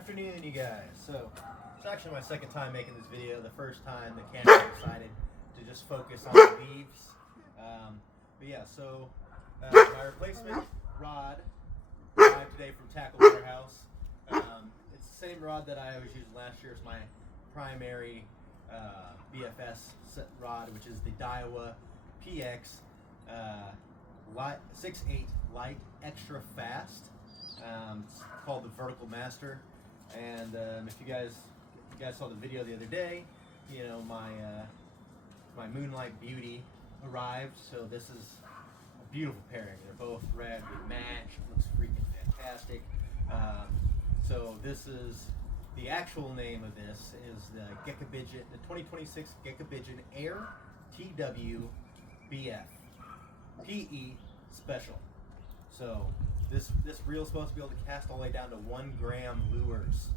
afternoon, you guys. So it's actually my second time making this video. The first time the camera decided to just focus on the leaves. But yeah, so my replacement rod arrived today from Tackle Warehouse. It's the same rod that I was using last year as my primary BFS rod, which is the Daiwa PX 6.8 light extra fast. It's called the Vertical Master, and if you guys saw the video the other day, you know my Moonlight Beauty arrived. So this is a beautiful pairing. They're both red, they match. It looks freaking fantastic. So this is the actual name of this is the 2026 Gekkabijin Air Bf PE Special. So this reel is supposed to be able to cast all the way down to 1 gram lures.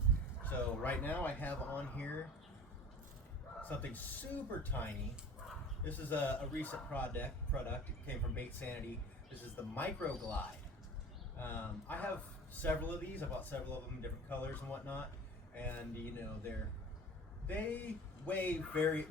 So right now I have on here something super tiny. This is a recent product. It came from Bait Sanity. This is the Micro Glide. I have several of these. I bought several of them in different colors and whatnot. And you know they weigh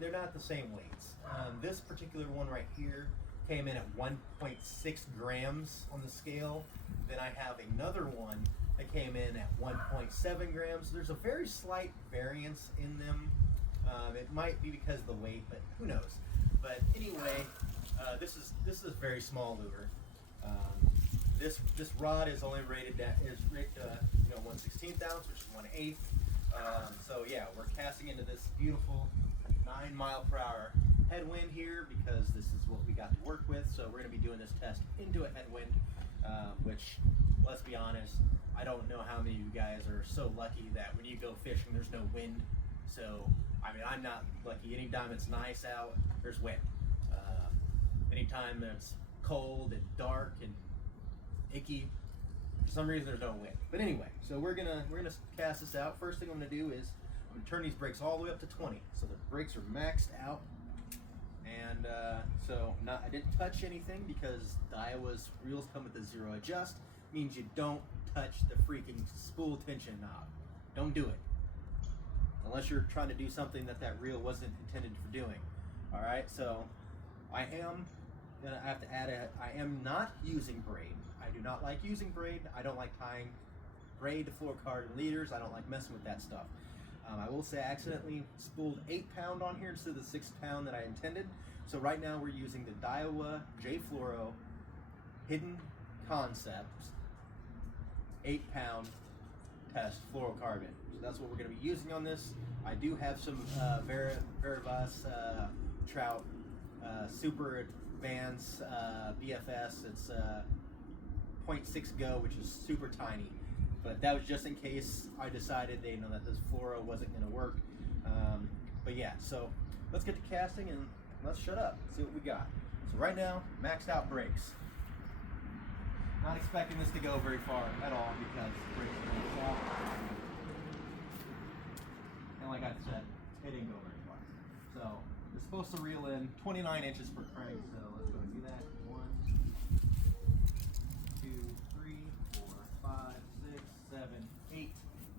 they're not the same weights. This particular one right here came in at 1.6 grams on the scale. Then I have another one that came in at 1.7 grams. There's a very slight variance in them. It might be because of the weight, but who knows. But anyway, this is a very small lure. This rod is only rated at 1/16 ounce, which is 1/8. So yeah, we're casting into this beautiful 9 mile/hour headwind here because this is what we got to work with. So we're going to be doing this test into a headwind, which, let's be honest, I don't know how many of you guys are so lucky that when you go fishing there's no wind. So I mean, I'm not lucky. Anytime it's nice out, there's wind. Anytime it's cold and dark and icky, for some reason there's no wind. But anyway, so we're gonna cast this out. First thing I'm gonna do is I'm gonna turn these brakes all the way up to 20, so the brakes are maxed out. And I didn't touch anything because Daiwa's reels come with a 0 adjust. Means you don't touch the freaking spool tension knob. Don't do it unless you're trying to do something that reel wasn't intended for doing. All right, so I am gonna have to add I am not using braid. I do not like using braid. I don't like tying braid to fluorocarbon leaders. I don't like messing with that stuff. I will say I accidentally spooled 8-pound on here instead of the 6-pound that I intended. So right now we're using the Daiwa J Fluoro Hidden Concepts 8-pound test fluorocarbon. So that's what we're going to be using on this. I do have some Verivas Trout Super Advanced BFS. It's 0.6 Go, which is super tiny. But that was just in case I decided that this fluoro wasn't going to work. But yeah, so let's get to casting and let's shut up, see what we got. So right now, maxed out brakes. Not expecting this to go very far at all because the brakes are maxed out. And like I said, it didn't go very far. So it's supposed to reel in 29 inches per crank, so let's go and do that. 1, 2, 3, 4, 5, 6, 7, 8.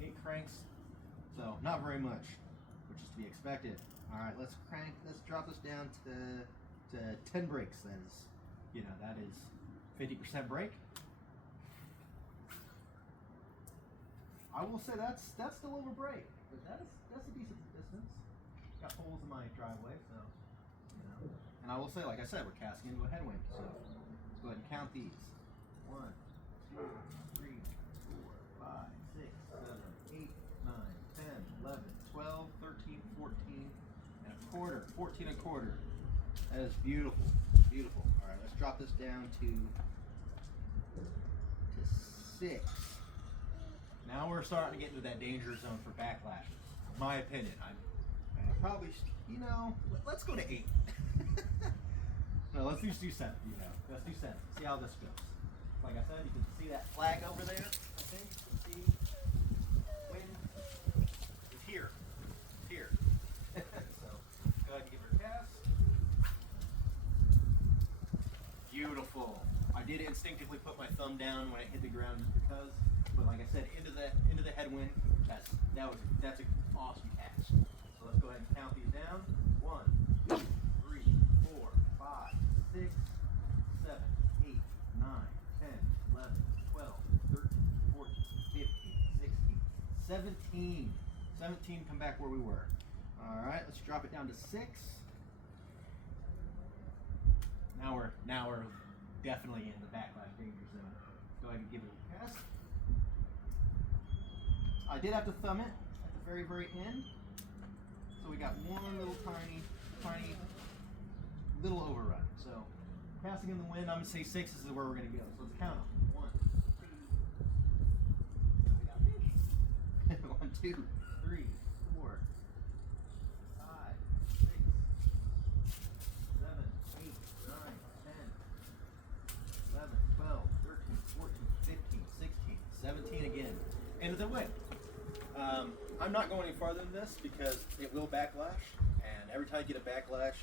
8 cranks. So not very much, which is to be expected. All right, let's drop this down to 10 brakes. That is 50% brake. I will say that's still over brake, but that's a decent distance. Got holes in my driveway, so And I will say, like I said, we're casting into a headwind, so let's go ahead and count these. 1, 2, 3, 4, 5, 6, 7, 8, 9, 10, 11, 12, 13, 14, and a quarter. 14 and a quarter. That is beautiful. Beautiful. All right, let's drop this down to 6. Now we're starting to get into that danger zone for backlashes. In my opinion, I probably, let's go to 8. No, let's just do 7. Let's do 7. See how this goes. Like I said, you can see that flag over there. I think you can see wind is here. It's here. So go ahead and give her a cast. Beautiful. I did instinctively put my thumb down when it hit the ground just because But like I said, into the headwind. That's an awesome catch. So let's go ahead and count these down. 1, 2, 3, 4, 5, 6, 7, 8, 9, 10, 11, 12, 13, 14, 15, 16, 17. 17, come back where we were. All right, let's drop it down to 6. Now we're definitely in the backlash danger zone. Go ahead and give it a cast. I did have to thumb it at the very, very end. So we got one little tiny little overrun. So casting in the wind, I'm gonna say 6 is where we're gonna go. So let's count them. 1, 2, we got fish. 1, 2, 3, 4, 5, 6, 7, 8, 9, 10, 11, 12, 13, 14, 15, 16, 17 again. Into the wind. I'm not going any farther than this because it will backlash, and every time you get a backlash,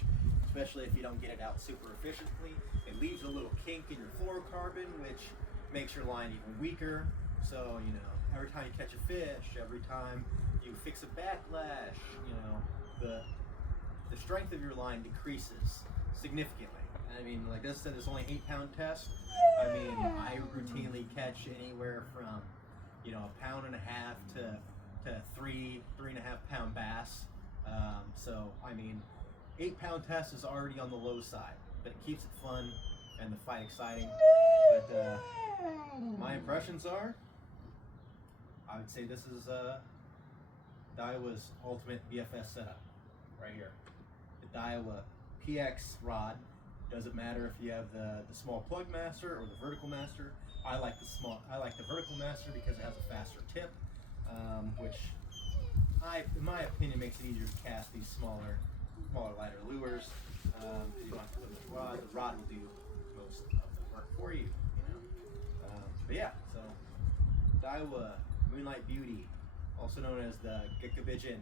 especially if you don't get it out super efficiently, it leaves a little kink in your fluorocarbon, which makes your line even weaker. So, you know, every time you catch a fish, every time you fix a backlash, you know, the strength of your line decreases significantly. I mean, like this said, it's only 8-pound test. I mean, I routinely catch anywhere from, you know, 1.5 pounds to 3.5 pound bass. So I mean, 8-pound test is already on the low side, but it keeps it fun and the fight exciting. But my impressions are, I would say this is Daiwa's ultimate BFS setup right here. The Daiwa PX rod. Doesn't matter if you have the small plug master or the vertical master. I like the vertical master because it has a faster tip, which in my opinion, makes it easier to cast these smaller, lighter lures. You don't have to put in the rod. The rod will do most of the work for you. But yeah, so Daiwa Moonlight Beauty, also known as the Gekkabijin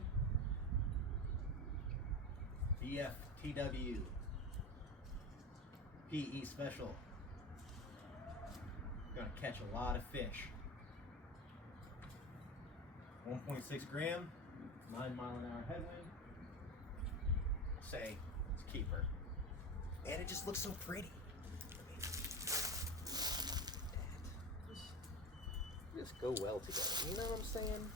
BFTW PE Special. Gonna catch a lot of fish. 1.6 gram, 9-mile-an-hour headwind. Say it's a keeper, and it just looks so pretty. Just go well together. You know what I'm saying?